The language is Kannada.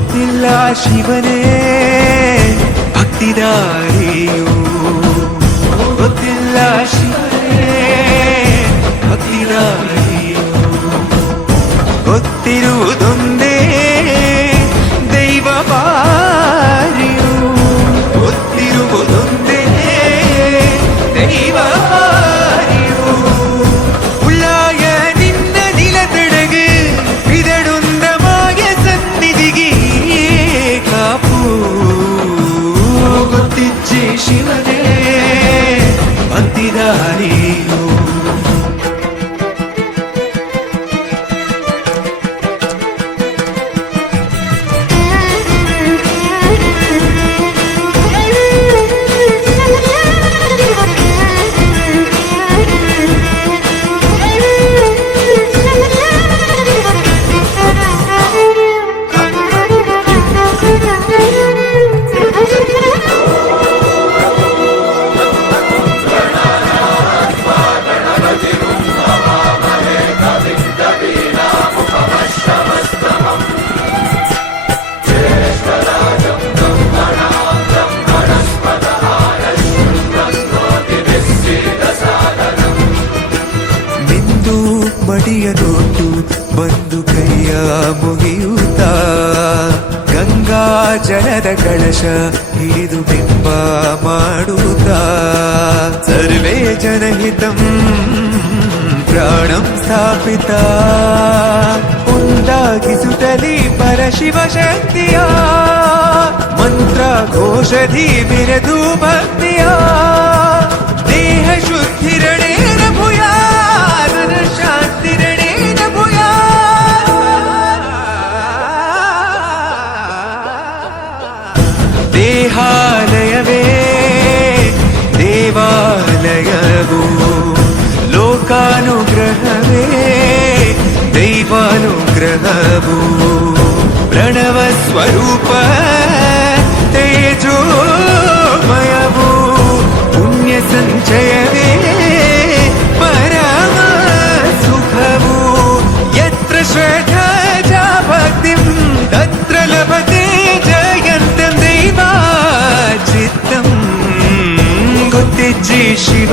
ಗೊತ್ತಿಲ್ಲ ಶಿವನೇ ಭಕ್ತಿದಾರಿಯು, ಗೊತ್ತಿಲ್ಲ ಶಿವನೇ ಭಕ್ತಿದಾರಿಯು, ಗೊತ್ತಿರುವುದೊಂದೇ ದೈವ ಬಾರಿಯು, ಗೊತ್ತಿರುವುದೊಂದೇ ದೈವ ಬಾರಿಯು. ಉಳ್ಳಾಯ ನಿನ್ನ ನಿಲತಡகு ಇದಡುಂದ ಮಾಯ ಸನ್ನಿಧಿಗೆ ಕಾಪು, ಗೊತ್ತಿಚ್ಚೆ ಶಿವನೇ ಭಕ್ತಿದಾರಿಯು. ಮಡಿಯನೊಟ್ಟು ಬಂದು ಕೈಯ ಮುಗಿಯುತ್ತ ಗಂಗಾ ಜಲದ ಕಳಶ ಹಿಡಿದು ಬಿಂಬ ಮಾಡುತ್ತ ಸರ್ವೇ ಜನಹಿತಂ ಪ್ರಾಣಂ ಸ್ಥಾಪಿತ ಉಂಟಾಗಿಸುತ್ತಲೇ ಪರಶಿವ ಶಕ್ತಿಯ ಮಂತ್ರ ಘೋಷಧಿ ಬಿರದು ಭಕ್ತಿಯ ದೇಹ ಶುದ್ಧಿರಣೇನ ಭೂಯಾ ಶಾಂತಿರಣೇನ ಭೂಯಾ. ದೇಹಾಲಯವೇ ದೇವಾಲಯವು, ಲೋಕಾನುಗ್ರಹವೇ ದೈವಾನುಗ್ರಹವು, ಪ್ರಣವ ಸ್ವರೂಪ ತೇಜೋಮಯವು, ಪುಣ್ಯ ಸಂಚಯವೇ ಪರಮ ಸುಖವು. ಯತ್ರ ಶ್ರದ್ಧಾ ಚ ಭಕ್ತಿಂ ತತ್ರ ಲಭತೆ ಜಯಂತಂ ದೈವಾಚಿತ್ತಂ. ಗೊತ್ತಿಜ್ಜಿ ಶಿವ